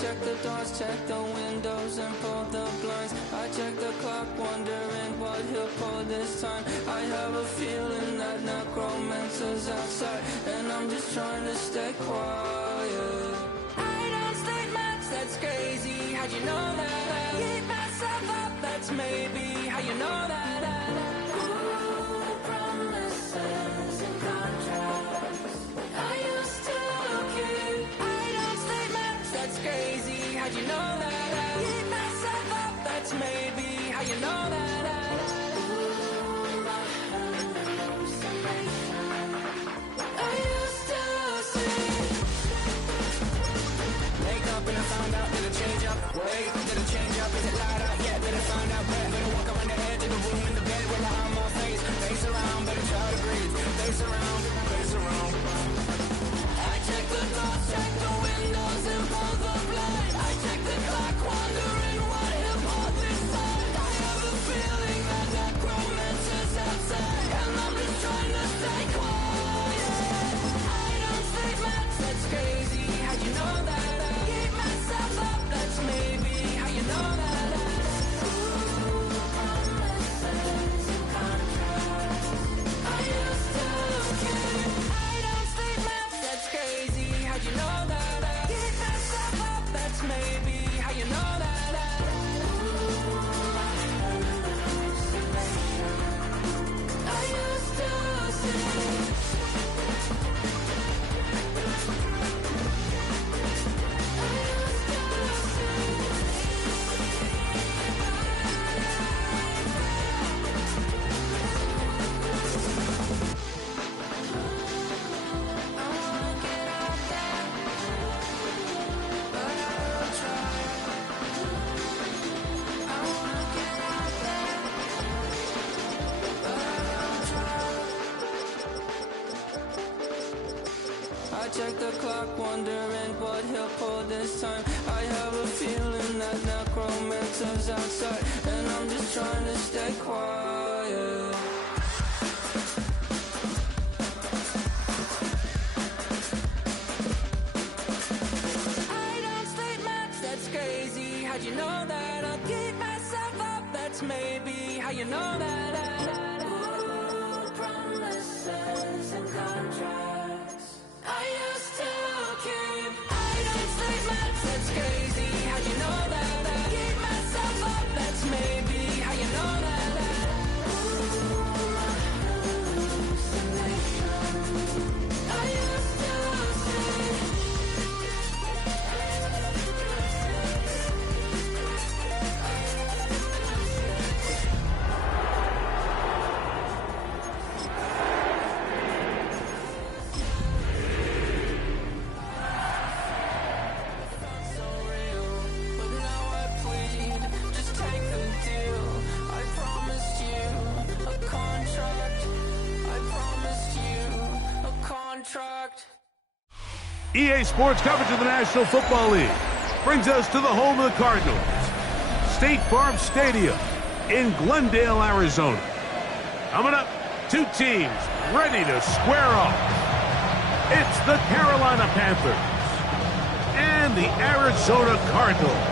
check the doors, check the windows, and pull the blinds. I check the clock, wondering what he'll pull this time. I have a feeling that necromancer's outside, and I'm just trying to stay quiet. I don't sleep much, that's crazy. How'd you know that? I keep myself up, that's maybe how you know that. Ooh, promises and contracts I used to keep. I don't sleep much, that's crazy. How'd you know that? I keep myself up, that's maybe how you know that. Ooh, my hallucination I used to see. Wake up and I found out that it change up. Wait, did it change up? Is it light out? Yeah, did it find out? Better walk around the edge of the room in the bed where I'm on face around, better try to breathe. Face around, face around. I check the doors, check the windows, and pull the blind. I check the clock, wondering what he'll pull this time. I have a feeling that necromancer's outside, and I'm just trying to stay quiet. I don't sleep much, that's crazy. How'd you know that? I keep myself up, that's maybe how you know that. Ooh, promises and contracts I used to keep. I don't sleep much, that's crazy. How'd you know that? I keep myself up, that's maybe how you know that. Ooh, my hallucination I used to see. I check the clock, wondering what he'll pull this time. I have a feeling that necromancer's outside, and I'm just trying to stay quiet. I don't sleep much, that's crazy. How'd you know that? I'll keep myself up, that's maybe how you know that. Ooh, promises and contracts I used to keep. I don't sleep much, that's crazy. How'd you know that? I keep myself up, that's maybe how you know that. Ooh, my hallucination I used to see. EA Sports coverage of the National Football League brings us to the home of the Cardinals, State Farm Stadium in Glendale, Arizona. Coming up, two teams ready to square off. It's the Carolina Panthers and the Arizona Cardinals.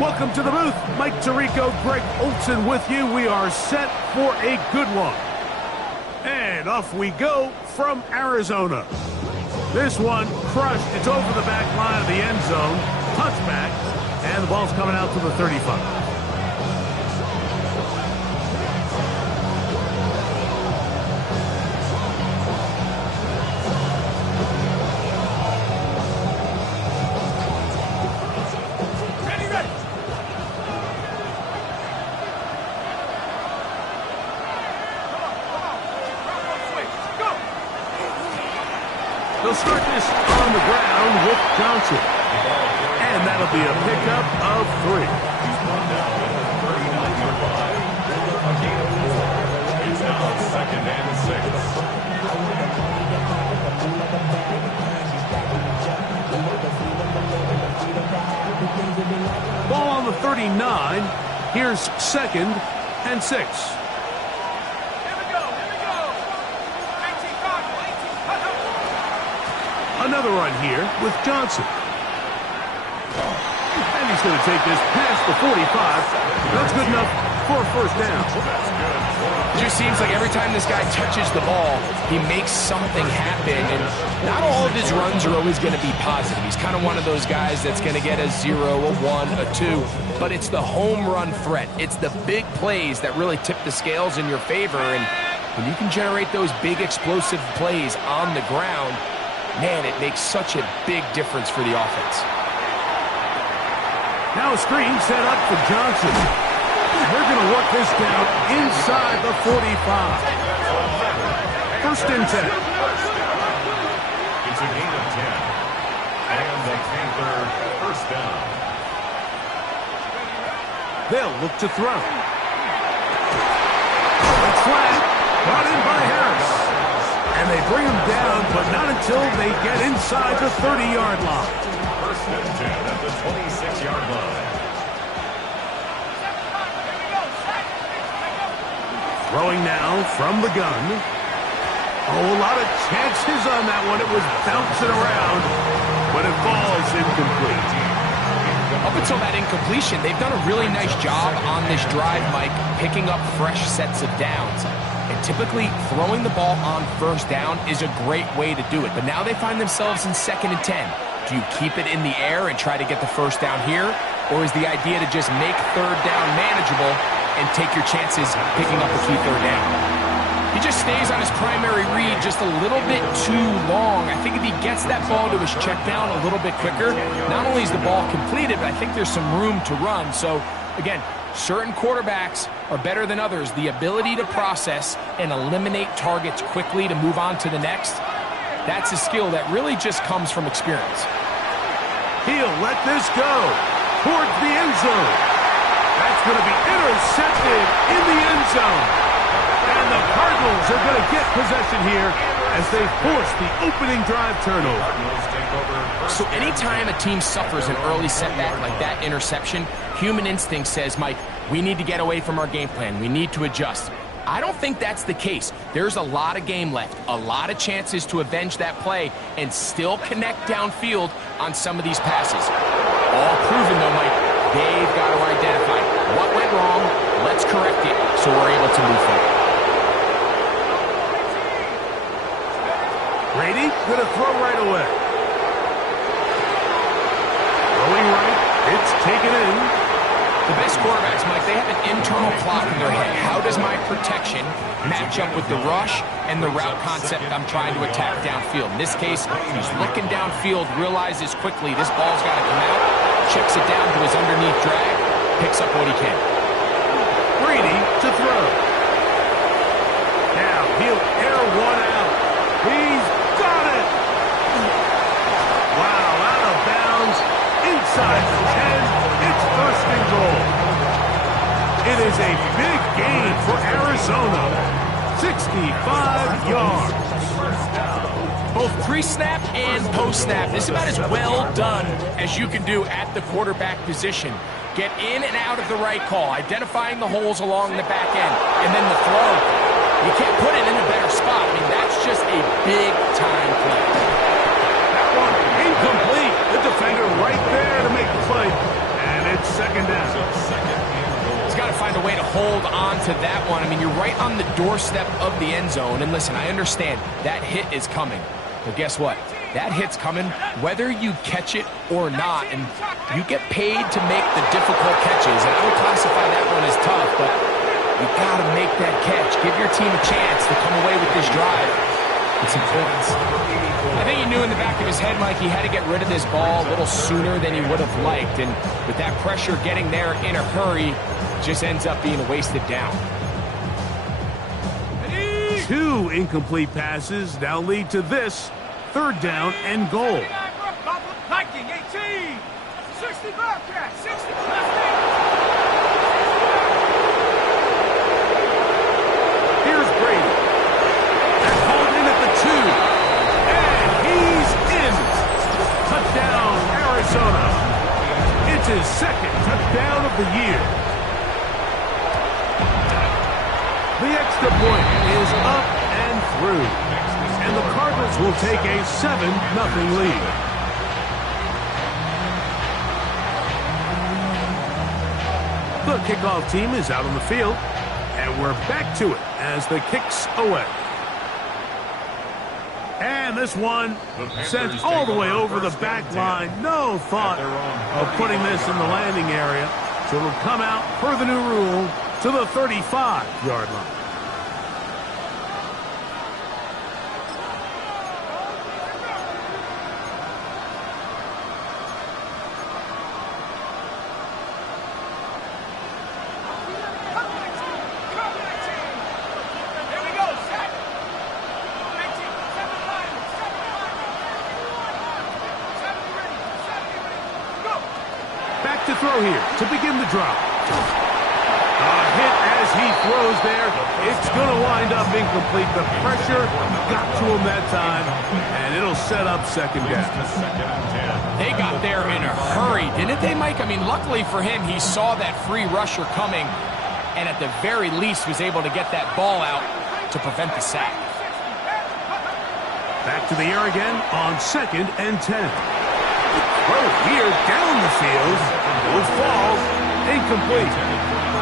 Welcome to the booth. Mike Tirico, Greg Olson with you. We are set for a good one. And off we go from Arizona. This one crushed. It's over the back line of the end zone. Touchback. And the ball's coming out to the 35. They'll start this on the ground with Johnson. And that'll be a pickup of 3. It's now 2nd and 6. 39. Here's 2nd and 6. Another run here with Johnson. And he's going to take this past the 45. That's good enough for a first down. It just seems like every time this guy touches the ball, he makes something happen. And not all of his runs are always going to be positive. He's kind of one of those guys that's going to get a 0, a 1, a 2. But it's the home run threat. It's the big plays that really tip the scales in your favor. And when you can generate those big explosive plays on the ground, man, it makes such a big difference for the offense. Now a screen set up for Johnson. They're going to work this down inside the 45. 1st and 10. It's a gain of 10. And the Panther first down. They'll look to throw. It's flat. Brought in by Harris. And they bring him down, but not until they get inside the 30-yard line. 1st and 10 at the 26-yard line. Throwing now from the gun. Oh, a lot of chances on that one. It was bouncing around, but it falls incomplete. Up until that incompletion, they've done a really nice job on this drive, Mike, picking up fresh sets of downs. And typically, throwing the ball on 1st down is a great way to do it. But now they find themselves in 2nd and 10. Do you keep it in the air and try to get the 1st down here? Or is the idea to just make 3rd down manageable and take your chances picking up a key 3rd down? He just stays on his primary read just a little bit too long. I think if he gets that ball to his check down a little bit quicker, not only is the ball completed, but I think there's some room to run. So, again, certain quarterbacks are better than others. The ability to process and eliminate targets quickly to move on to the next, that's a skill that really just comes from experience. He'll let this go towards the end zone. That's going to be intercepted in the end zone. And the Cardinals are going to get possession here as they force the opening drive turnover. So anytime a team suffers an early setback like that interception, human instinct says, Mike, we need to get away from our game plan. We need to adjust. I don't think that's the case. There's a lot of game left, a lot of chances to avenge that play and still connect downfield on some of these passes. All proven, though, Mike, they've got to identify what went wrong, let's correct it so we're able to move forward. Brady going to throw right away. Throwing right, it's taken in. The best quarterbacks, Mike, they have an internal clock in their head. How does my protection match up with the rush and the route concept I'm trying to attack downfield? In this case, he's looking downfield, realizes quickly this ball's got to come out, checks it down to his underneath drag, picks up what he can. Brady to throw. Now he'll air one out. He's got it. Wow, out of bounds, inside the 10. It's 1st and goal. It is a big gain for Arizona. 65 yards. Both pre-snap and post-snap. This is about as well done as you can do at the quarterback position. Get in and out of the right call, identifying the holes along the back end, and then the throw. You can't put it in a better spot. I mean, that's just a big-time play. That one incomplete. The defender right there to make the play. And it's 2nd down. He's got to find a way to hold on to that one. I mean, you're right on the doorstep of the end zone. And listen, I understand that hit is coming. But guess what? That hit's coming whether you catch it or not. And you get paid to make the difficult catches. And I would classify that one as tough, but you got to make that catch. Give your team a chance to come away with this drive. It's important. I think he knew in the back of his head, Mike, he had to get rid of this ball a little sooner than he would have liked. And with that pressure getting there in a hurry, just ends up being a wasted down. 2 incomplete passes now lead to this 3rd down and goal. Viking 18, 60 Bobcat, 60. Here's Brady. That's hauled in at the 2. And he's in. Touchdown, Arizona. It's his 2nd touchdown touchdown of the year. The extra point is up and through. And the Cardinals will take a 7-0 lead. The kickoff team is out on the field. And we're back to it as the kick's away. And this one sent all the way over the back line. No thought of putting this in the landing area. So it'll come out, per the new rule, to the 35-yard line. To throw here to begin the drive. A hit as he throws there. It's going to wind up incomplete. The pressure got to him that time, and it'll set up second down. They got there in a hurry, didn't they, Mike? I mean, luckily for him, he saw that free rusher coming, and at the very least was able to get that ball out to prevent the sack. Back to the air again on 2nd and 10. Throw here down the field. Will fall incomplete.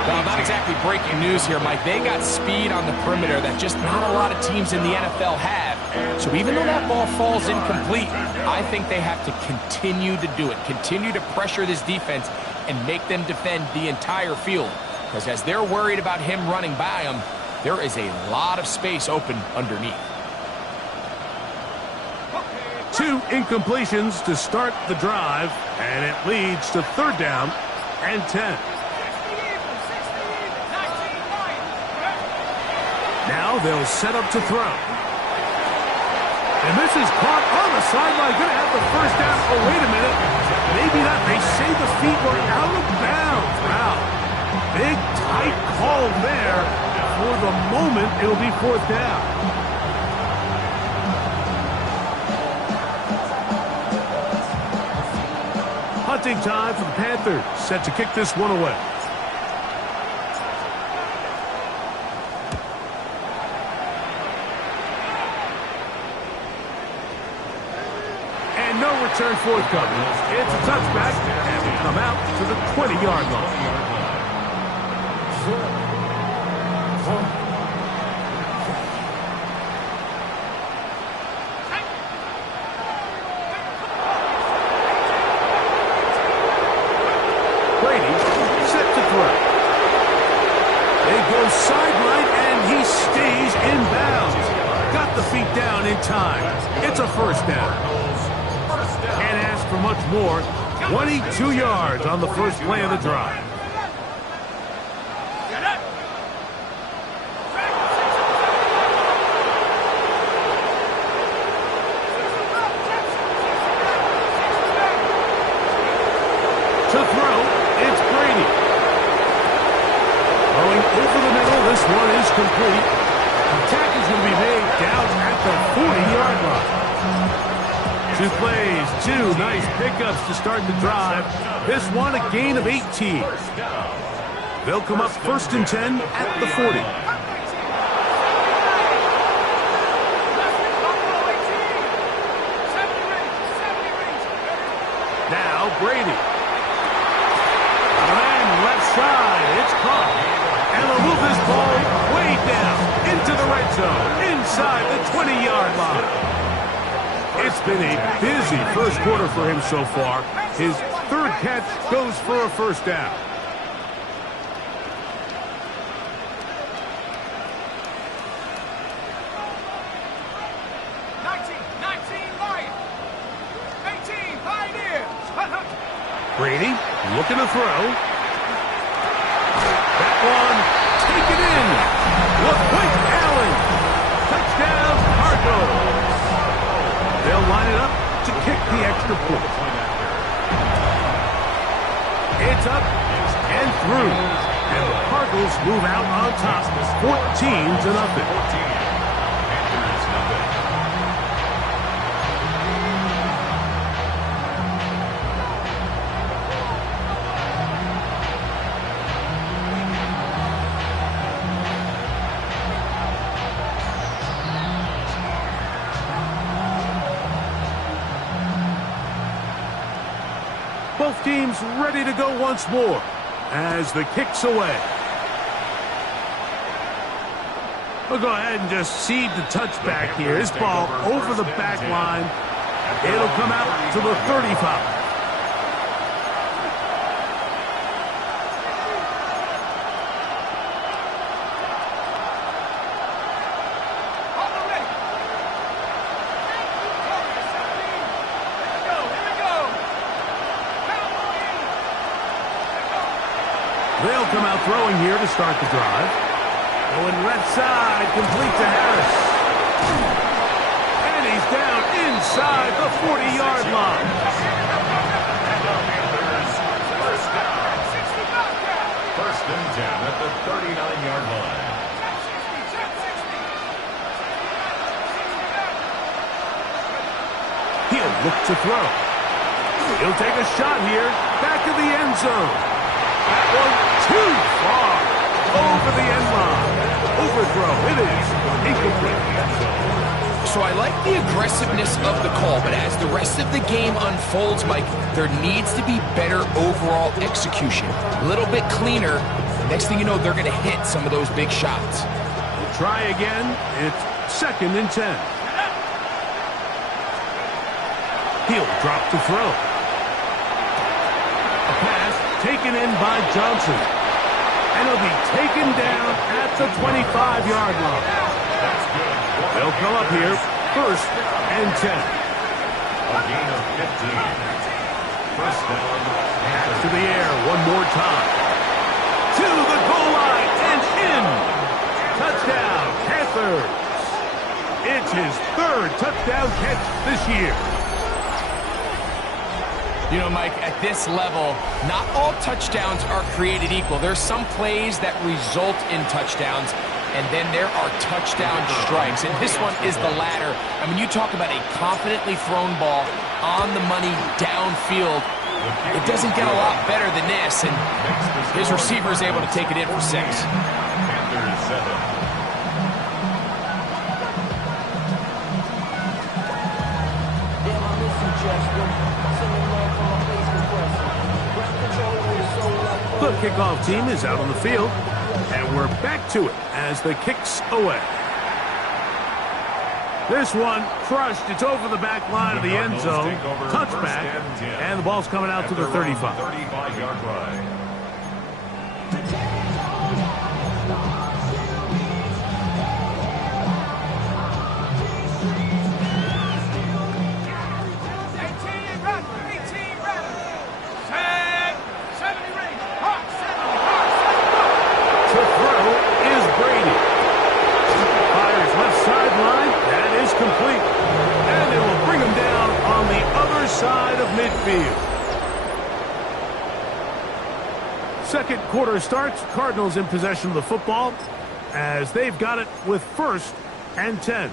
Well, not exactly breaking news here, Mike. They got speed on the perimeter that just not a lot of teams in the NFL have. So even though that ball falls incomplete, I think they have to continue to do it. Continue to pressure this defense and make them defend the entire field. Because as they're worried about him running by them, there is a lot of space open underneath. 2 incompletions to start the drive, and it leads to 3rd down and 10. Now they'll set up to throw. And this is caught on the sideline. Going to have the first down. Oh, wait a minute. Maybe not. They say the feet were out of bounds. Wow. Big, tight call there. For the moment, it'll be 4th down. Hunting time for the Panthers, set to kick this one away. And no return forthcoming. It's a touchback, and we come out to the 20-yard line. Sideline, and he stays in bounds. Got the feet down in time. It's a 1st down. Can't ask for much more. 22 yards on the first play of the drive. To throw, it's Brady. Going over the middle, this one is complete. The tackle's going to be made down at the 40-yard line. 2 plays, 2 nice pickups to start the drive. This one a gain of 18. They'll come up 1st and 10 at the 40. Now Brady. And left side, it's caught. And they'll move this ball way down into the red zone, inside the 20-yard line. It's been a busy first quarter for him so far. His 3rd catch goes for a 1st down. Brady looking to throw. That one, take it in. LaQuint Allen. Touchdown, Cardinals. They'll line it up to kick the extra point. It's up and through. And the Cardinals move out on top, 14-0. Both teams ready to go once more as the kick's away. We'll go ahead and just cede the touchback here. This ball over the back line. It'll come out to the 35. They'll come out throwing here to start the drive. Going left side, complete to Harris. And he's down inside the 40-yard line. First and 10 at the 39-yard line. He'll look to throw. He'll take a shot here. Back to the end zone. That one too far. Over the end line. Overthrow. It is incomplete. So I like the aggressiveness of the call, but as the rest of the game unfolds, Mike, there needs to be better overall execution. A little bit cleaner. Next thing you know, they're going to hit some of those big shots. We'll try again. It's 2nd and 10. He'll drop to throw. A pass taken in by Johnson. And he'll be taken down at the 25-yard line. They'll come up here, 1st and 10. A gain of 15. First down. Back to the air one more time. To the goal line and in. Touchdown, Panthers. It's his 3rd touchdown catch this year. You know, Mike, at this level, not all touchdowns are created equal. There's some plays that result in touchdowns, and then there are touchdown strikes. And this one is the latter. I mean, you talk about a confidently thrown ball on the money downfield. It doesn't get a lot better than this, and his receiver is able to take it in for 6. Panthers 7. The kickoff team is out on the field, and we're back to it as the kick's away. This one crushed. It's over the back line of the end zone. Touchback, and the ball's coming out to the 35. 35-yard line. Complete, and it will bring him down on the other side of midfield. 2nd quarter starts. Cardinals in possession of the football as they've got it with 1st and 10.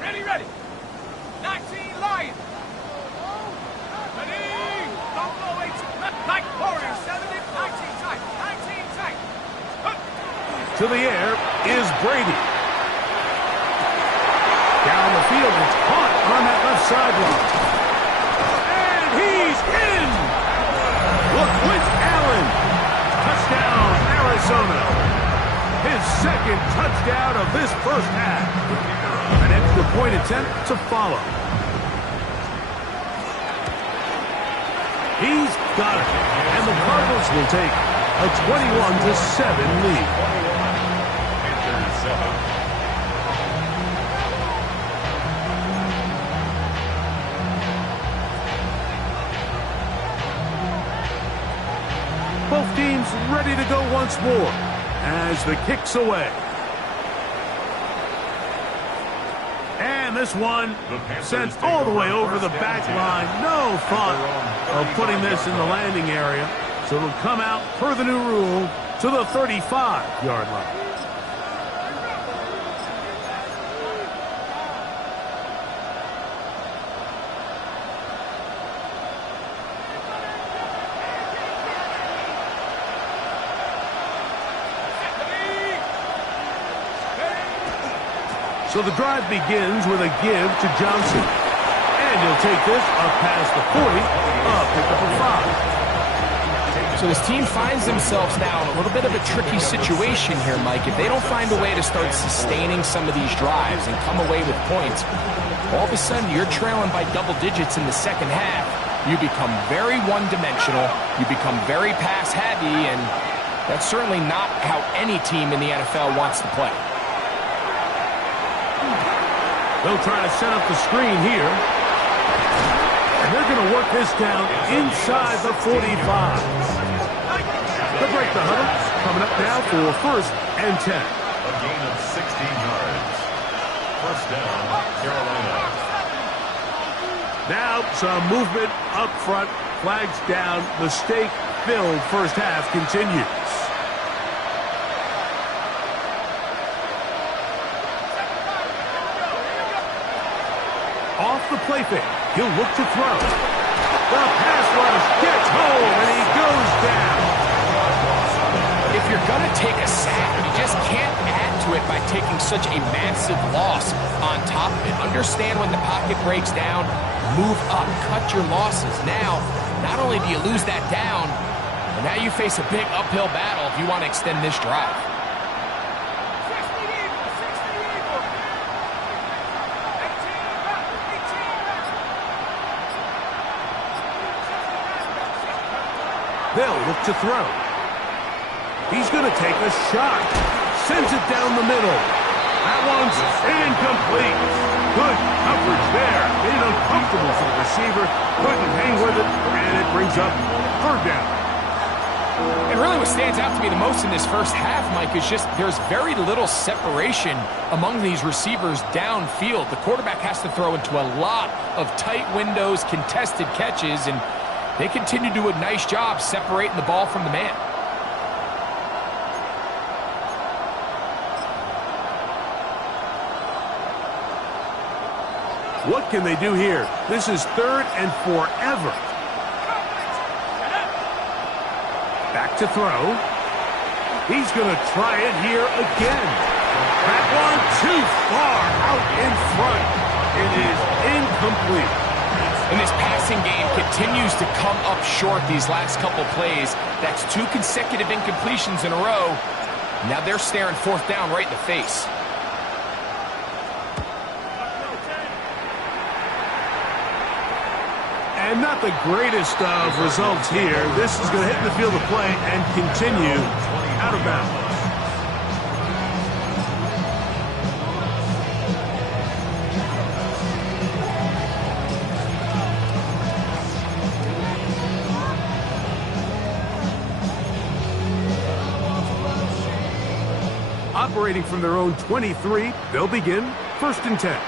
Ready. 19 Lions. Ready. Don't go 8. Like Warriors. 70. 19 tight. 19 tight. To the air is Brady. Down the field, it's caught on that left sideline. And he's in. Look with Allen. Touchdown, Arizona. His 2nd touchdown of this first half. An extra point attempt to follow. He's got it. And the Cardinals will take a 21-7 lead. Panthers 7. Both teams ready to go once more as the kick's away. And this one sent all the way over the back line. No thought of putting this in the landing area. So it'll come out, per the new rule, to the 35-yard line. So the drive begins with a give to Johnson. And he'll take this up past the 40, pick up a 5. So this team finds themselves now in a little bit of a tricky situation here, Mike. If they don't find a way to start sustaining some of these drives and come away with points, all of a sudden you're trailing by double digits in the second half. You become very one-dimensional, you become very pass-heavy, and that's certainly not how any team in the NFL wants to play. They'll try to set up the screen here. And they're going to work this down inside the 45. They'll break the huddle. Coming up now for 1st and 10. A gain of 16 yards. 1st down, Carolina. Now some movement up front. Flags down. Mistake-filled first half continues. Off the play fake. He'll look to throw. The pass rush gets home, and he goes down. If you're going to take a sack, you just can't add to it by taking such a massive loss on top of it. Understand when the pocket breaks down, move up, cut your losses. Now, not only do you lose that down, but now you face a big uphill battle if you want to extend this drive. They'll look to throw. He's going to take a shot. Sends it down the middle. That one's incomplete. Good coverage there. Made it uncomfortable for the receiver. Couldn't hang with it, and it brings up 3rd down. And really what stands out to me the most in this first half, Mike, is just there's very little separation among these receivers downfield. The quarterback has to throw into a lot of tight windows, contested catches, and they continue to do a nice job separating the ball from the man. What can they do here? This is 3rd and forever. Back to throw. He's going to try it here again. That one too far out in front. It is incomplete. And this passing game continues to come up short these last couple plays. That's 2 consecutive incompletions in a row. Now they're staring 4th down right in the face. And not the greatest of results here. This is going to hit the field of play and continue out of bounds. Operating from their own 23, they'll begin 1st and 10.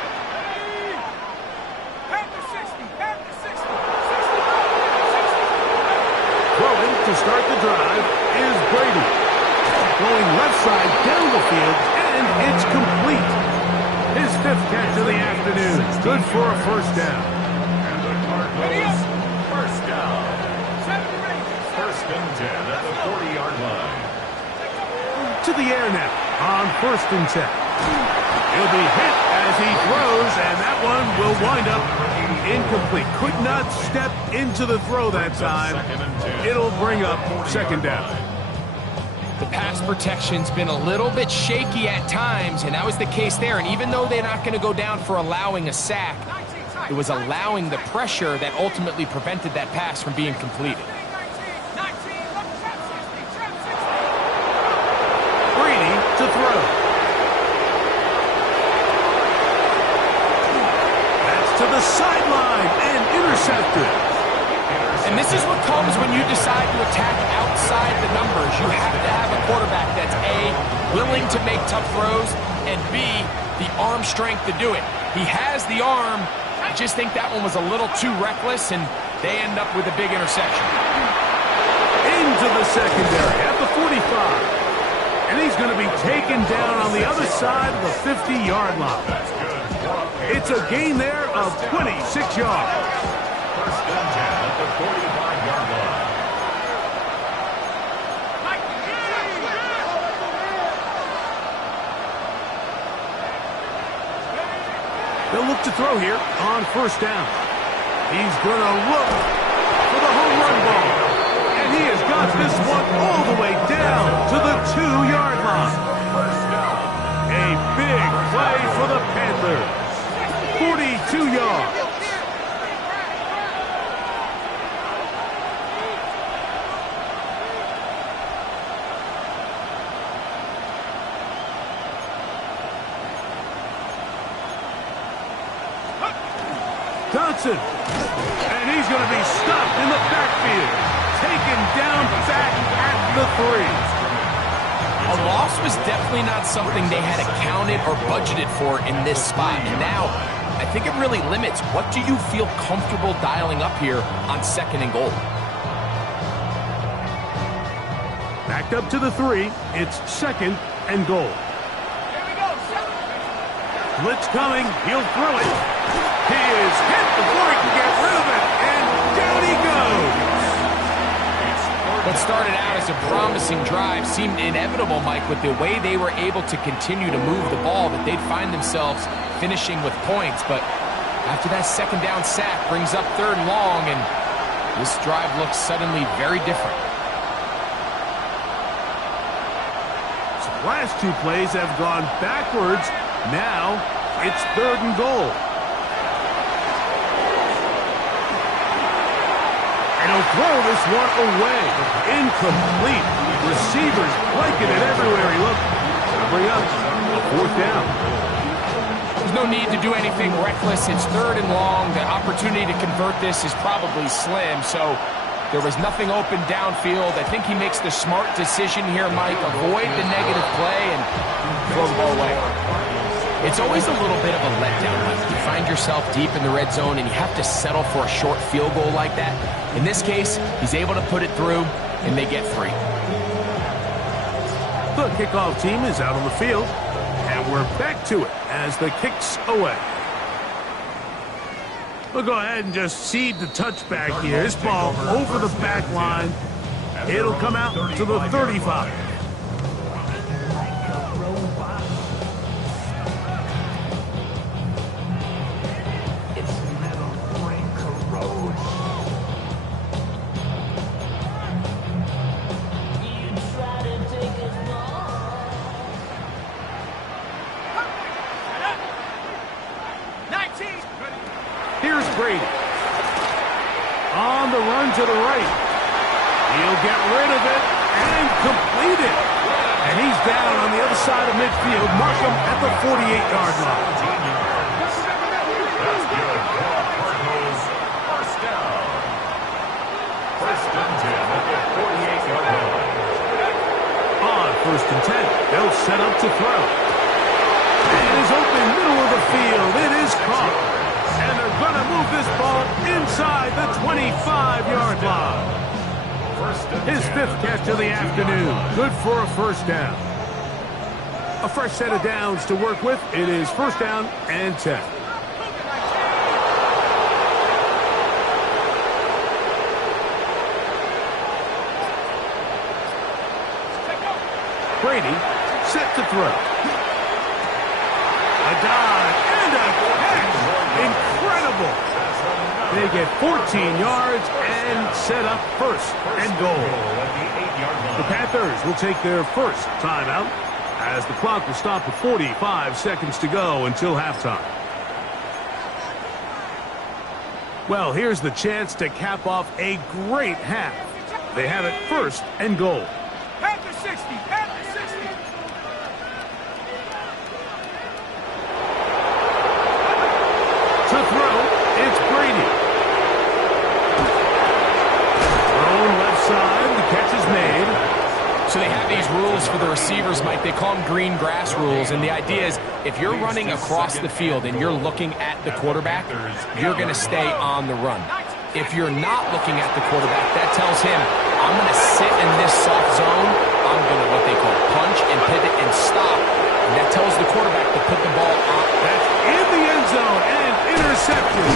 Throwing to start the drive is Brady. Going left side down the field, and it's complete. His 5th catch of the afternoon. Good for a 1st down. And the Cardinals, 1st down. 1st and 10 at the 40-yard line. To the air now on 1st and 10. He'll be hit as he throws, and that one will wind up incomplete. Could not step into the throw that time. It'll bring up 2nd down. The pass protection's been a little bit shaky at times, and that was the case there. And even though they're not going to go down for allowing a sack, it was allowing the pressure that ultimately prevented that pass from being completed. Brady to throw. That's to the sideline and intercepted. And this is what comes when you decide to attack outside the numbers. You have to have a quarterback that's A, willing to make tough throws, and B, the arm strength to do it. He has the arm. I just think that one was a little too reckless, and they end up with a big interception. Into the secondary at the 45. And he's going to be taken down on the other side of the 50-yard line. It's a gain there of 26 yards. 1st and 10 at the 45-yard line. They'll look to throw here on first down. He's going to look for the home run ball. And he has got this one all the way down to the 2-yard line. A big play for the Panthers. 42 yards. Johnson, and he's going to be stopped in the backfield, taken down back at the 3. A loss was definitely not something they had accounted or budgeted for in this spot, and now I think it really limits what do you feel comfortable dialing up here on 2nd and goal. Backed up to the 3, it's 2nd and goal. Blitz coming, he'll throw it. He is hit before he can get rid of it, and down he goes. What started out as a promising drive seemed inevitable, Mike, with the way they were able to continue to move the ball, that they'd find themselves finishing with points. But after that 2nd down sack brings up 3rd and long, and this drive looks suddenly very different. So last 2 plays have gone backwards. Now it's 3rd and goal. And he'll throw this one away. Incomplete. Receivers blanking it everywhere he looked. Gonna bring up a 4th down. There's no need to do anything reckless. It's 3rd and long. The opportunity to convert this is probably slim, so there was nothing open downfield. I think he makes the smart decision here, Mike. Avoid the negative play and throw the ball away. It's always a little bit of a letdown when you find yourself deep in the red zone and you have to settle for a short field goal like that. In this case, he's able to put it through, and they get 3. The kickoff team is out on the field, and we're back to it as the kick's away. We'll go ahead and just cede the touchback here. This ball over the back line. It'll come out to the 35. Here's Brady. On the run to the right. He'll get rid of it and complete it. And he's down on the other side of midfield. Mark him at the 48-yard line. That's good. Cardinals, first down. 1st and 10 at the 48-yard line. On 1st and 10, they'll set up to throw. And it is open middle of the field. It is caught. And they're going to move this ball inside the 25-yard line. His 5th catch of the afternoon. Good for a 1st down. A fresh set of downs to work with. It is 1st down and 10. Brady set to throw. A dive and a catch. Incredible. They get 14 yards and set up 1st and goal. The Panthers will take their 1st timeout as the clock will stop with 45 seconds to go until halftime. Well, here's the chance to cap off a great half. They have it 1st and goal. Panther 60, Panther 60. To throw, it's Brady. Thrown left side, the catch is made. So they have these rules for the receivers, Mike. They call them green grass rules, and the idea is if you're running across the field and you're looking at the quarterback, you're going to stay on the run. If you're not looking at the quarterback, that tells him, I'm going to sit in this soft zone. I'm going to what they call punch and pivot and stop. And that tells the quarterback to put the ball on. That's in the end zone and intercepted.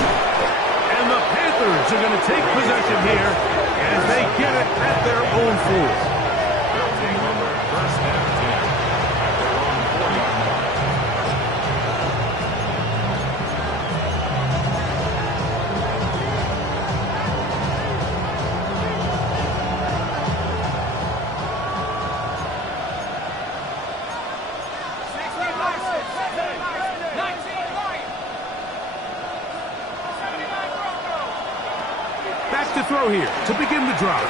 And the Panthers are going to take possession here as they get it at their own 4. Set to throw here to begin the drive.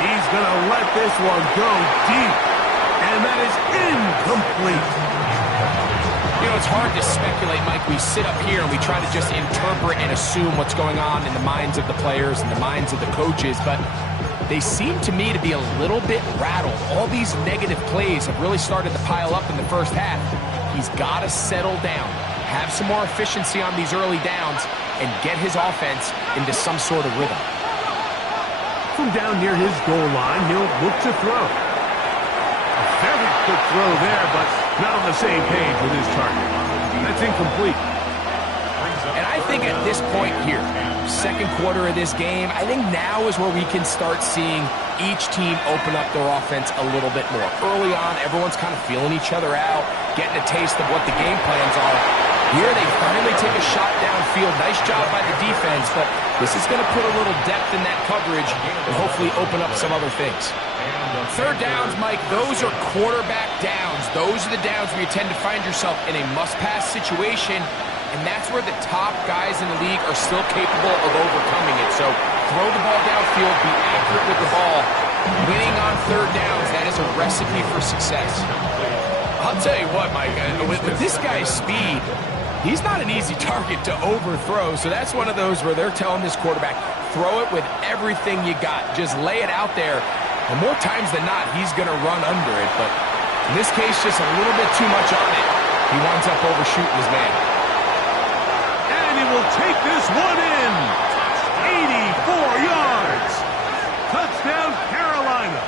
He's going to let this one go deep. And that is incomplete. You know, it's hard to speculate, Mike. We sit up here and we try to just interpret and assume what's going on in the minds of the players and the minds of the coaches, but they seem to me to be a little bit rattled. All these negative plays have really started to pile up in the first half. He's got to settle down, have some more efficiency on these early downs, and get his offense into some sort of rhythm. From down near his goal line, he'll look to throw. A very quick throw there, but not on the same page with his target. That's incomplete. And I think at this point here, second quarter of this game, I think now is where we can start seeing each team open up their offense a little bit more. Early on, everyone's kind of feeling each other out, getting a taste of what the game plans are. Here they finally take a shot downfield. Nice job by the defense, but this is going to put a little depth in that coverage and hopefully open up some other things. Third downs, Mike, those are quarterback downs. Those are the downs where you tend to find yourself in a must-pass situation, and that's where the top guys in the league are still capable of overcoming it. So throw the ball downfield, be accurate with the ball. Winning on third downs, that is a recipe for success. I'll tell you what, Mike, with this guy's speed, he's not an easy target to overthrow, so that's one of those where they're telling this quarterback, throw it with everything you got. Just lay it out there. And more times than not, he's going to run under it. But in this case, just a little bit too much on it. He winds up overshooting his man. And he will take this one in. 84 yards. Touchdown, Carolina.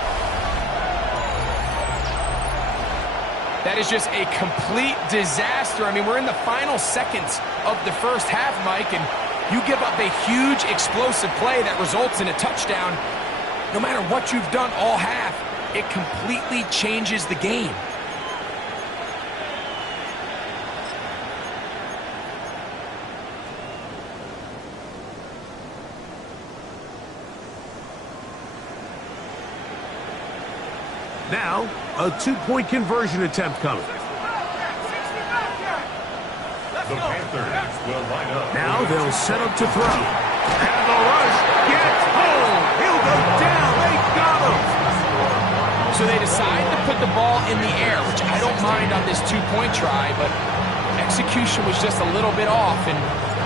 That is just a complete disaster. I mean, we're in the final seconds of the first half, Mike, and you give up a huge explosive play that results in a touchdown. No matter what you've done all half, it completely changes the game. Now, a two-point conversion attempt coming. The Panthers will line up. Now they'll set up to throw. And the rush gets home. He'll go down. They got him. So they decide to put the ball in the air, which I don't mind on this two-point try, but execution was just a little bit off, and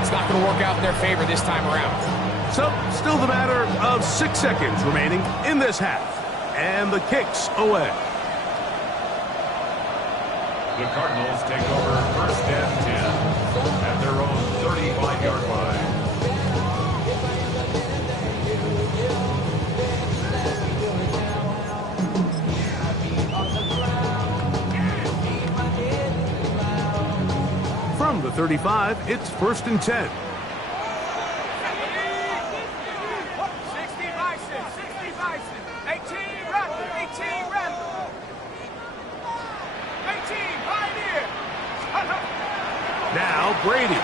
it's not going to work out in their favor this time around. So, still the matter of 6 seconds remaining in this half. And the kick's away. The Cardinals take over first and 10 at their own 35-yard line. From the 35, it's first and 10. 18 Randall. 18 Pioneer. Now Brady.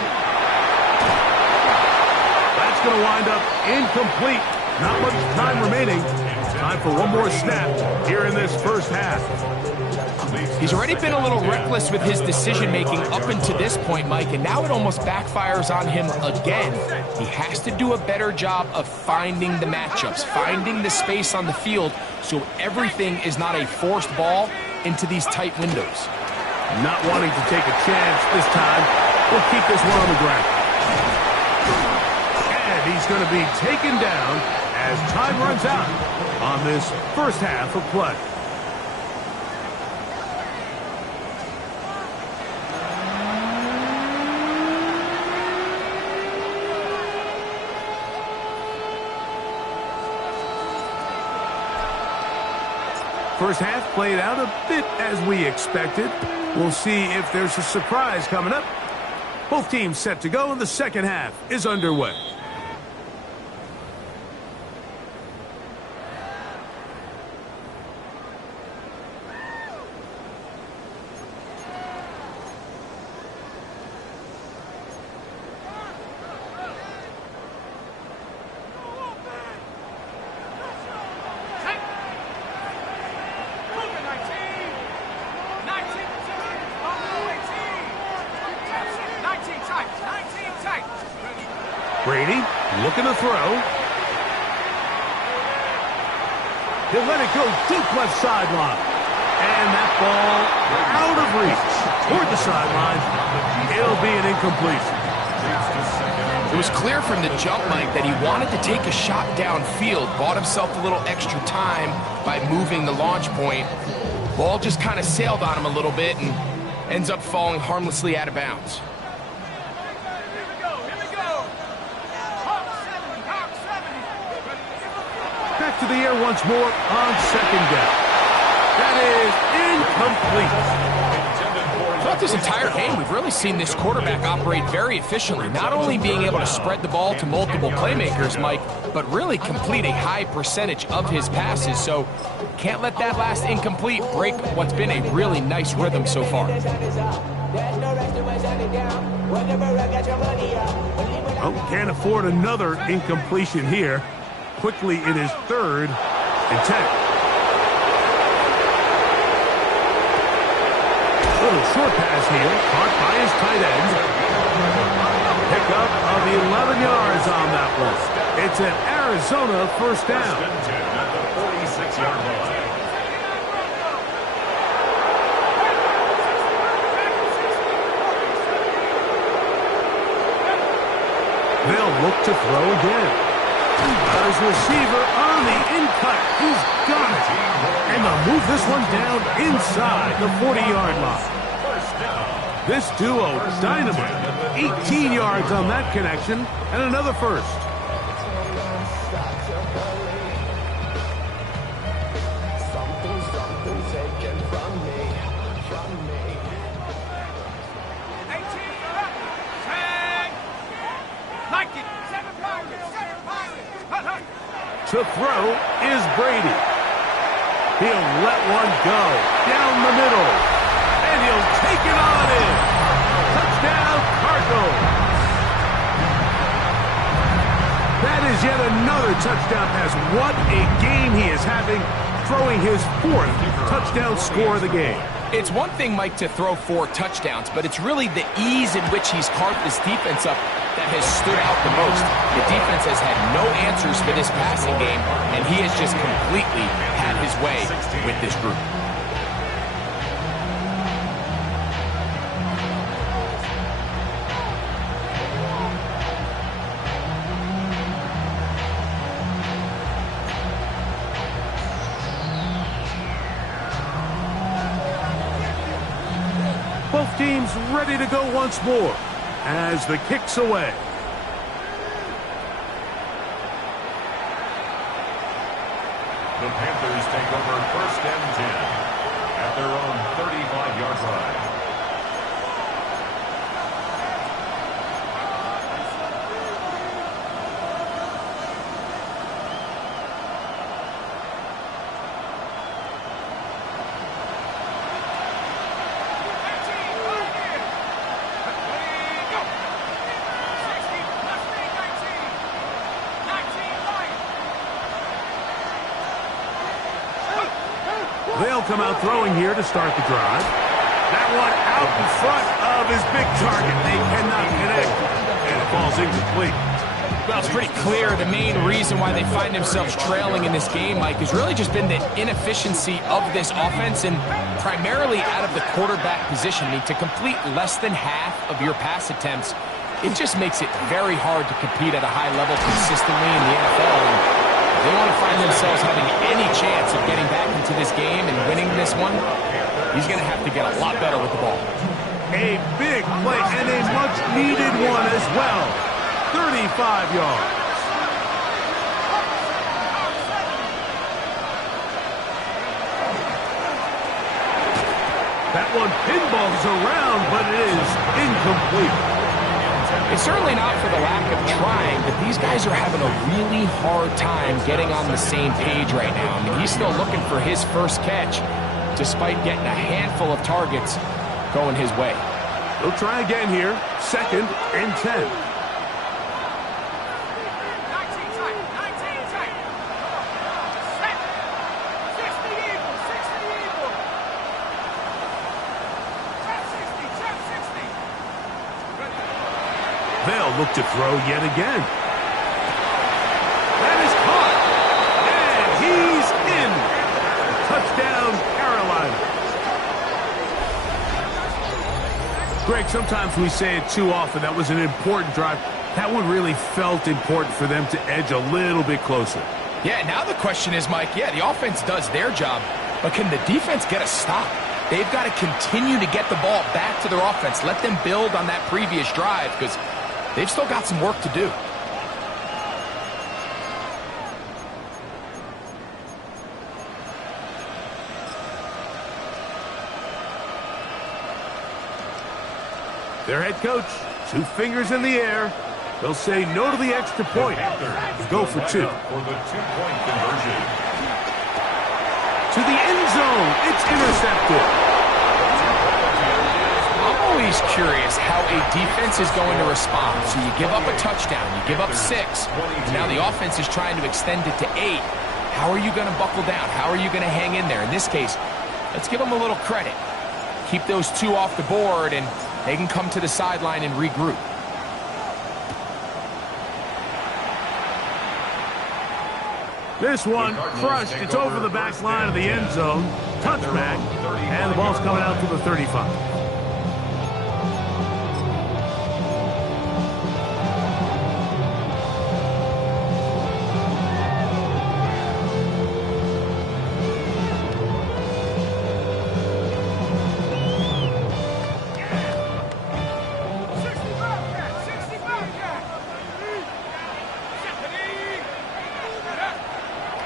That's going to wind up incomplete. Not much time remaining. Time for one more snap here in this first half. He's already been a little reckless with his decision-making up until this point, Mike, and now it almost backfires on him again. He has to do a better job of finding the matchups, finding the space on the field, so everything is not a forced ball into these tight windows. Not wanting to take a chance this time. We'll keep this one on the ground. And he's going to be taken down as time runs out on this first half of play. First half played out a bit as we expected. We'll see if there's a surprise coming up. Both teams set to go, and the second half is underway. Brady looking to throw. He'll let it go deep left sideline. And that ball out of reach toward the sideline. It'll be an incompletion. It was clear from the jump, Mike, that he wanted to take a shot downfield, bought himself a little extra time by moving the launch point. Ball just kind of sailed on him a little bit and ends up falling harmlessly out of bounds. Back to the air once more on second down. That is incomplete. Throughout this entire game, we've really seen this quarterback operate very efficiently, not only being able to spread the ball to multiple playmakers, Mike, but really complete a high percentage of his passes. So can't let that last incomplete break what's been a really nice rhythm so far. Oh, can't afford another incompletion here. Quickly in his 3rd and 10. Little short pass here, caught by his tight end. Pickup of 11 yards on that one. It's an Arizona first down. At the 46-yard line. They'll look to throw again. His receiver on the in-cut. He's got it. And they'll move this one down inside the 40-yard line. This duo, dynamite. 18 yards on that connection, and another first. To throw is Brady. He'll let one go down the middle. And he'll take it on in. Touchdown, Cardinals. That is yet another touchdown pass. What a game he is having, throwing his 4th touchdown score of the game. It's one thing, Mike, to throw 4 touchdowns, but it's really the ease in which he's carved this defense up that has stood out the most. The defense has had no answers for this passing game, and he has just completely had his way with this group. Both teams ready to go once more as the kick's away. The Panthers take over 1st and 10 at their own 35-yard line. They'll come out throwing here to start the drive. That one out in front of his big target. They cannot connect, and it falls incomplete. Well, it's pretty clear the main reason why they find themselves trailing in this game, Mike, has really just been the inefficiency of this offense and primarily out of the quarterback position. I mean, to complete less than half of your pass attempts, it just makes it very hard to compete at a high level consistently in the NFL. And they want to find themselves having any chance of getting back into this game and winning this one. He's going to have to get a lot better with the ball. A big play and a much-needed one as well. 35 yards. That one pinballs around, but it is incomplete. It's certainly not for the lack of trying, but these guys are having a really hard time getting on the same page right now. I mean, he's still looking for his first catch, despite getting a handful of targets going his way. He'll try again here. 2nd and 10. They'll look to throw yet again. That is caught. And he's in. Greg, sometimes we say it too often. That was an important drive. That one really felt important for them to edge a little bit closer. Yeah, now the question is, Mike, yeah, the offense does their job, but can the defense get a stop? They've got to continue to get the ball back to their offense. Let them build on that previous drive because they've still got some work to do. Their head coach, 2 fingers in the air. They'll say no to the extra point. Go for 2. For the 2-point conversion. To the end zone. It's intercepted. I'm always curious how a defense is going to respond. So you give up a touchdown, you give up 6, and now the offense is trying to extend it to 8. How are you going to buckle down? How are you going to hang in there? In this case, let's give them a little credit. Keep those 2 off the board, and they can come to the sideline and regroup. This one crushed. It's over the back line of the end zone. Touchback. And the ball's coming out to the 35.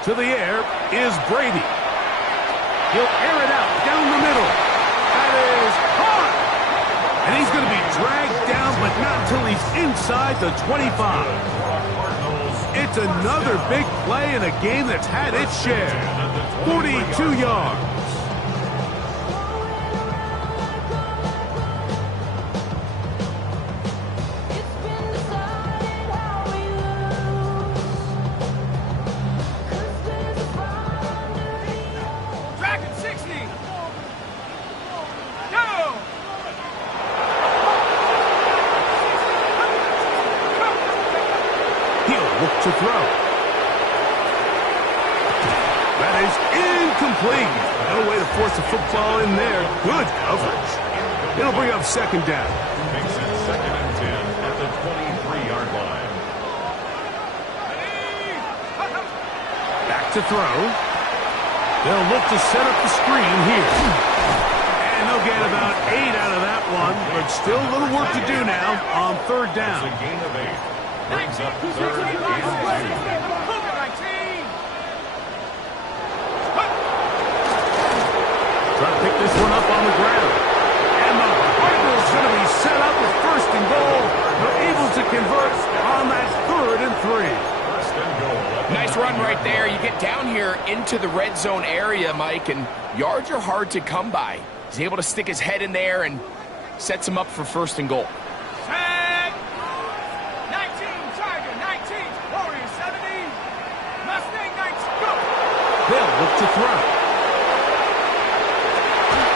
To the air is Brady. He'll air it out down the middle. That is caught. And he's going to be dragged down, but not until he's inside the 25. It's another big play in a game that's had its share. 42 yards. To throw. That is incomplete. No way to force the football in there. Good coverage. It'll bring up 2nd down. Makes it 2nd and 10 at the 23-yard line. Back to throw. They'll look to set up the screen here. And they'll get about 8 out of that one, but still a little work to do now on 3rd down. It's a gain of 8. Brings up 3rd and 2. Trying to pick this one up on the ground. And the Cardinals going to be set up with 1st and goal. They're able to convert on that 3rd and 3. 1st and goal. Nice run right there. You get down here into the red zone area, Mike, and yards are hard to come by. He's able to stick his head in there and sets him up for 1st and goal. They'll look to throw.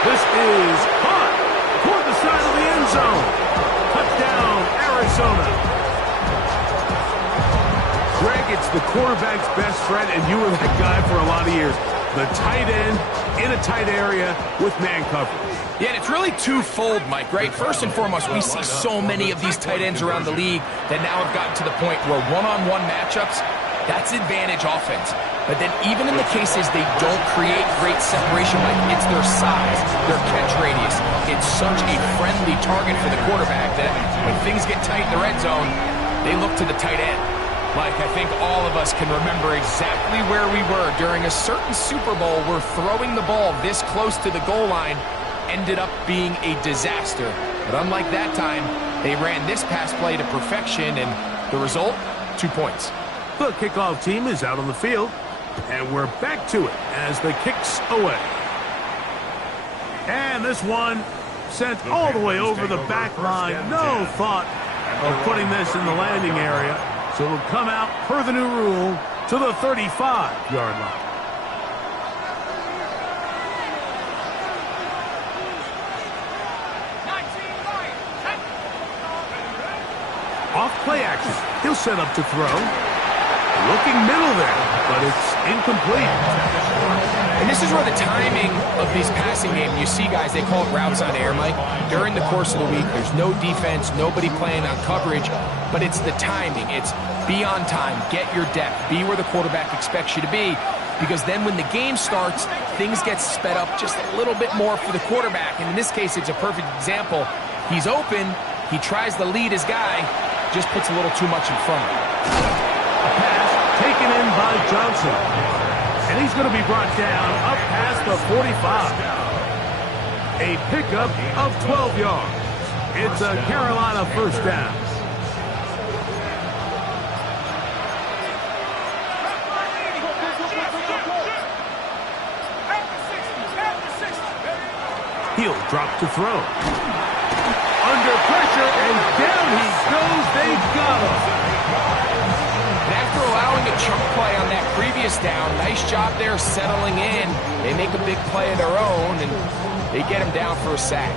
This is caught toward the side of the end zone. Touchdown, Arizona. Greg, it's the quarterback's best friend, and you were that guy for a lot of years. The tight end in a tight area with man coverage. Yeah, and it's really twofold, Mike, right? First and foremost, we see so many of these tight ends around the league that now have gotten to the point where one-on-one matchups, that's advantage offense. But then even in the cases they don't create great separation, Mike, it's their size, their catch radius. It's such a friendly target for the quarterback that when things get tight in the red zone, they look to the tight end. Mike, I think all of us can remember exactly where we were during a certain Super Bowl where throwing the ball this close to the goal line ended up being a disaster. But unlike that time, they ran this pass play to perfection, and the result, 2 points. The kickoff team is out on the field, and we're back to it as the kick's away. And this one sent all the way over the back line. No thought of putting this in the landing area. So it'll come out, per the new rule, to the 35-yard line. Off play action. He'll set up to throw. Looking middle there, but it's incomplete. And this is where the timing of these passing games, you see guys, they call it routes on air, Mike. During the course of the week, there's no defense, nobody playing on coverage, but it's the timing. It's be on time, get your depth, be where the quarterback expects you to be, because then when the game starts, things get sped up just a little bit more for the quarterback. And in this case, it's a perfect example. He's open, he tries to lead his guy, just puts a little too much in front of him. A pass taken in by Johnson. And he's going to be brought down up past the 45. A pickup of 12 yards. It's a Carolina first down. He'll drop to throw. Under pressure, and down he goes. They've got him. And after allowing a chunk play on that previous down, nice job there settling in. They make a big play of their own, and they get him down for a sack.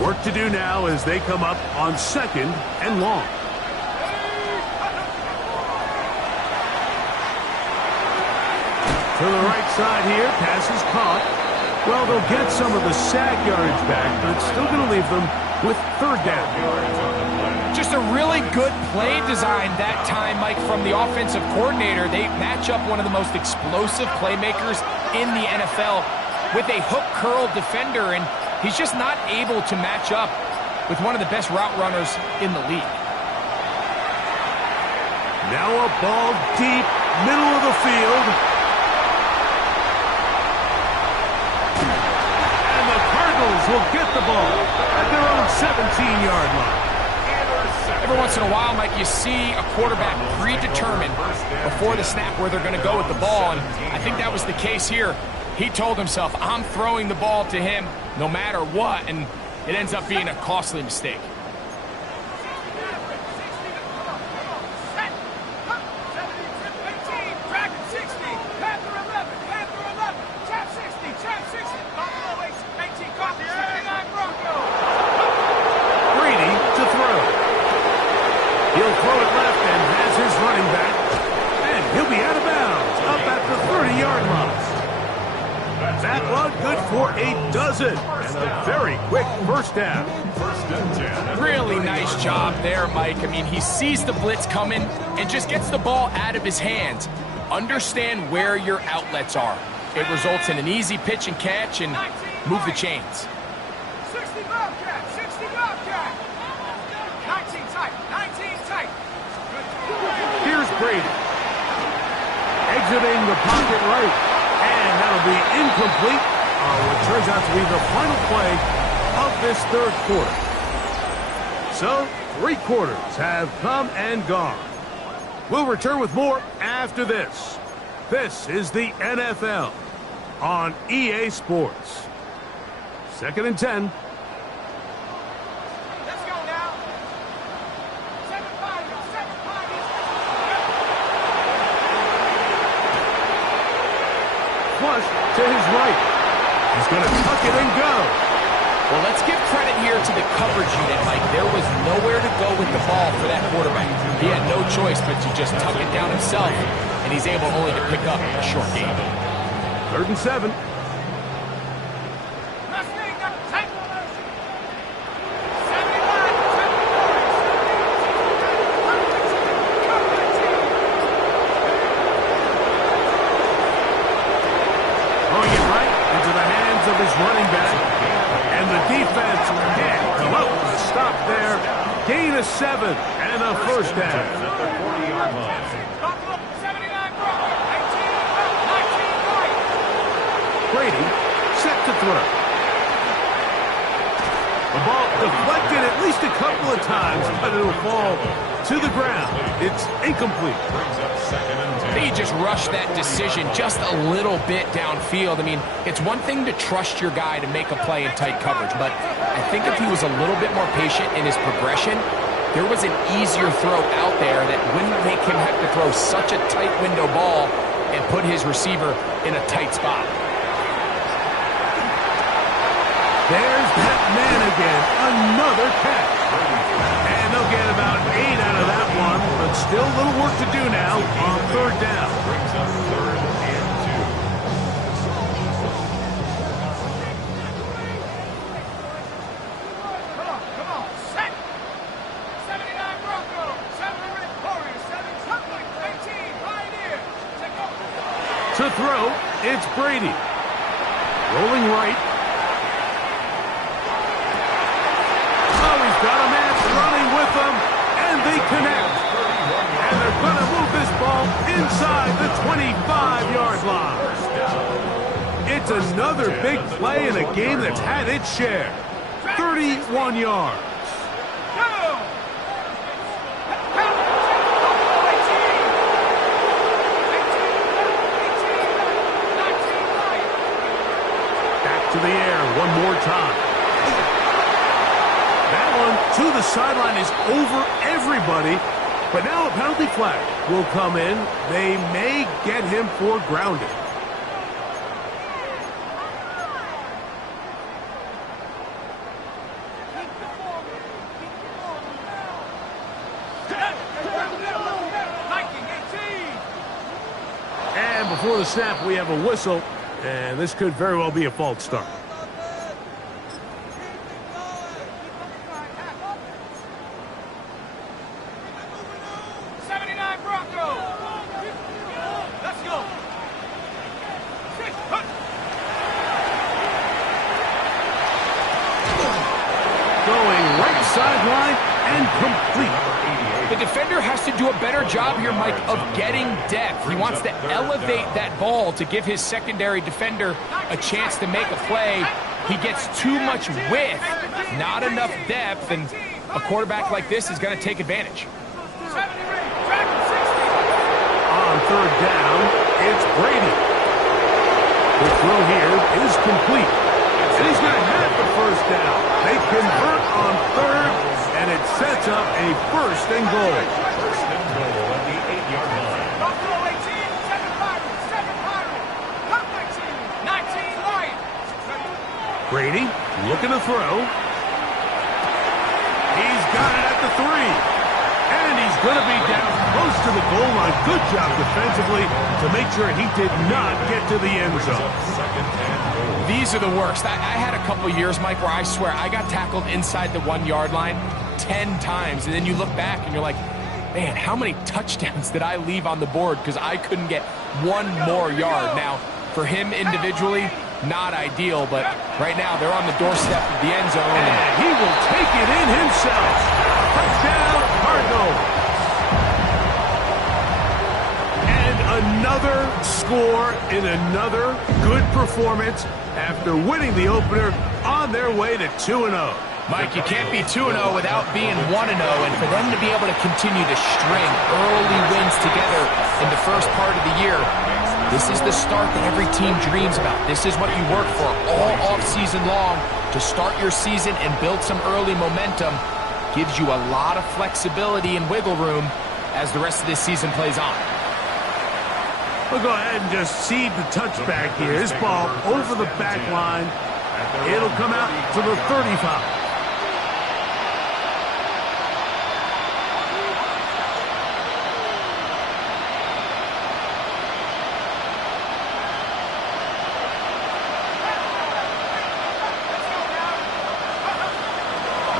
Work to do now as they come up on 2nd and long. To the right side here, pass is caught. Well, they'll get some of the sack yardage back, but it's still going to leave them with 3rd down. Just a really good play design that time, Mike, from the offensive coordinator. They match up one of the most explosive playmakers in the NFL with a hook curl defender, and he's just not able to match up with one of the best route runners in the league. Now a ball deep, middle of the field. Will get the ball at their own 17-yard line. Every once in a while, Mike, you see a quarterback predetermined before the snap where they're going to go with the ball, and I think that was the case here. He told himself, I'm throwing the ball to him no matter what, and it ends up being a costly mistake. And a very quick first down. Really nice job there, Mike. I mean, he sees the blitz coming and just gets the ball out of his hands. Understand where your outlets are. It results in an easy pitch and catch and move the chains. 60 Bobcat, 60 Bobcat. 19 tight, 19 tight. Here's Brady. Exiting the pocket right. And that'll be incomplete. What turns out to be the final play of this 3rd quarter. So, 3 quarters have come and gone. We'll return with more after this. This is the NFL on EA Sports. 2nd and 10. Let's go now. 7 finals, 7 finals. Flush to his right. He's going to tuck it and go. Well, let's give credit here to the coverage unit, Mike. There was nowhere to go with the ball for that quarterback. He had no choice but to just tuck it down himself, and he's able only to pick up a short gain. 3rd and 7. Of his running back, and the defense can't come up with a stop there. Gain of 7 and a first down. Brady set to throw. The ball deflected at least a couple of times, but it'll fall to the ground. It's incomplete. He just rushed that decision just a little bit downfield. I mean, it's one thing to trust your guy to make a play in tight coverage, but I think if he was a little bit more patient in his progression, there was an easier throw out there that wouldn't make him have to throw such a tight window ball and put his receiver in a tight spot. There's that man again, another catch. And they'll get about 8 out of that one, but still a little work to do now on third down. Brings up 3rd and 2. Come on, set. 79 Broncos, 7 Warriors, 18 Pioneer. Take over. To throw, it's Brady. Rolling right. Oh, he's got a man running with them, and they connect. And they're going to move this ball inside the 25-yard line. It's another big play in a game that's had its share. 31 yards. To the air one more time. That one to the sideline is over everybody, but now a penalty flag will come in. They may get him for grounding. And before the snap, we have a whistle. And this could very well be a false start. Let's go. Going right sideline and complete. The defender has to do a better job here, Mike, of getting depth. He wants to elevate that ball to give his secondary defender a chance to make a play. He gets too much width, not enough depth, and a quarterback like this is going to take advantage. On third down, it's Brady. The throw here is complete. And he's going to have the first down. They convert on third, and it sets up a 1st and goal. 1st and goal at the 8-yard line. Buffalo 18, 7 Pirates, 7 Pirates, Cup 19 Lions. Brady looking to throw. He's got it at the 3. And he's going to be down close to the goal line. Good job defensively to make sure he did not get to the end zone. 2nd and goal. These are the worst. I had a couple years, Mike, where I swear I got tackled inside the 1-yard line 10 times. And then you look back and you're like, man, how many touchdowns did I leave on the board because I couldn't get one more yard? Now, for him individually, not ideal, but right now they're on the doorstep of the end zone. And he will take it in himself. Touchdown, Cardinals. And another score in another good performance after winning the opener on their way to 2-0. Mike, you can't be 2-0 without being 1-0, and for them to be able to continue to string early wins together in the first part of the year, this is the start that every team dreams about. This is what you work for all offseason long to start your season and build some early momentum. Gives you a lot of flexibility and wiggle room as the rest of this season plays on. We'll go ahead and just cede the touchback here. This ball over the back line. It'll come out to the 35.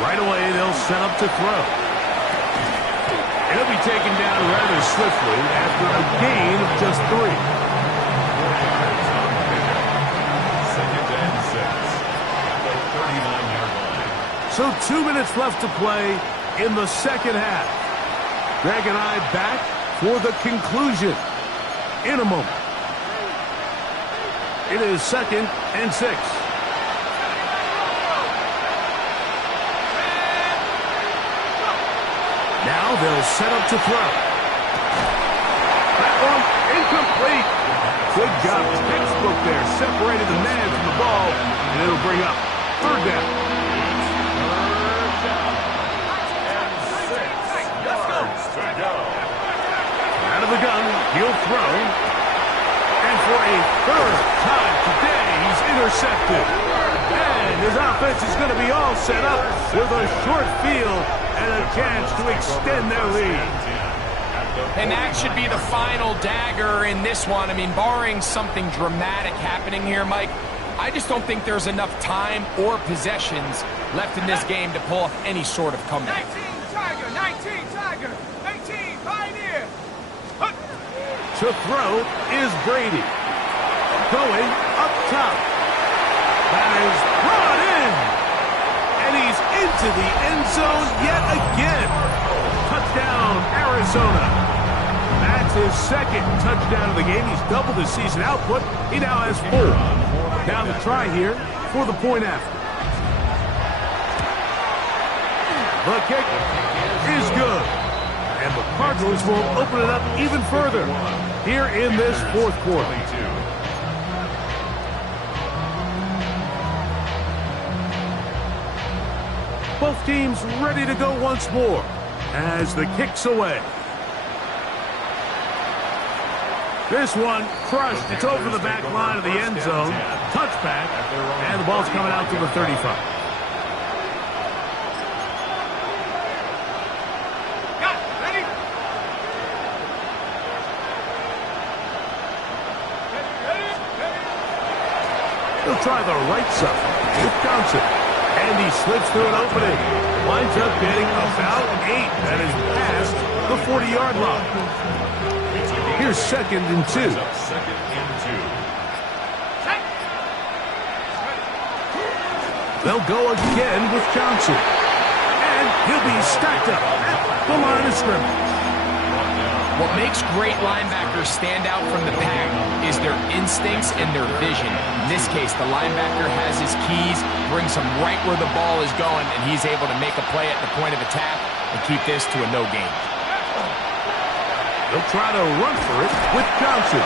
Right away, they'll set up to throw. It'll be taken down rather swiftly after a gain of just 3. 2nd and 6 at the 39-yard line. So 2 minutes left to play in the second half. Greg and I back for the conclusion in a moment. It is 2nd and 6. Now they'll set up to throw. That one incomplete. Good job. Textbook there. Separated the man from the ball, and it'll bring up 3rd down. 3rd down and 6 yards to go. Out of the gun, he'll throw. And for a 3rd time today, he's intercepted. And His offense is going to be all set up with a short field and a chance to extend their lead. And that should be the final dagger in this one. I mean, barring something dramatic happening here, Mike, I just don't think there's enough time or possessions left in this game to pull off any sort of comeback. 19 Tiger, 18 Pioneer. To throw is Brady. Going up top. That is brought in. And he's into the end zone yet again. Touchdown, Arizona. That's his second touchdown of the game. He's doubled his season output. He now has 4. Now the try here for the point after. The kick is good. And the Cardinals will open it up even further here in this fourth quarter. Both teams ready to go once more as the kick's away. This one crushed. It's over the back line of the end zone. Touchback. And the ball's coming out to the 35. He'll try the right side with Johnson. And he slips through an opening. Winds up getting about 8. That is past the 40-yard line. Here's 2nd and 2. They'll go again with Johnson. And he'll be stacked up at the line of scrimmage. What makes great linebackers stand out from the pack is their instincts and their vision. In this case, the linebacker has his keys, brings him right where the ball is going, and he's able to make a play at the point of attack and keep this to a no gain. They'll try to run for it with Johnson.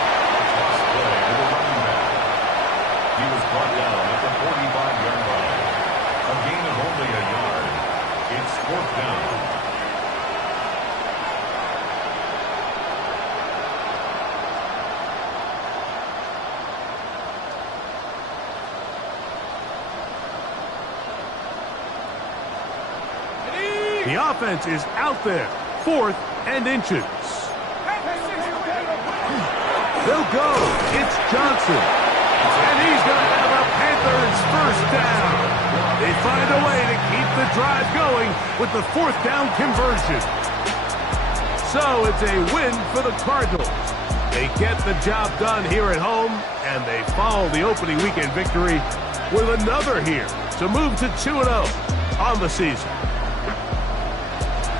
He was brought down at the 45-yard line. A gain of only a yard. It's 4th down. The offense is out there. 4th and inches. They'll go. It's Johnson. And he's going to have a Panthers first down. They find a way to keep the drive going with the 4th down conversion. So it's a win for the Cardinals. They get the job done here at home, and they follow the opening weekend victory with another here to move to 2-0 on the season.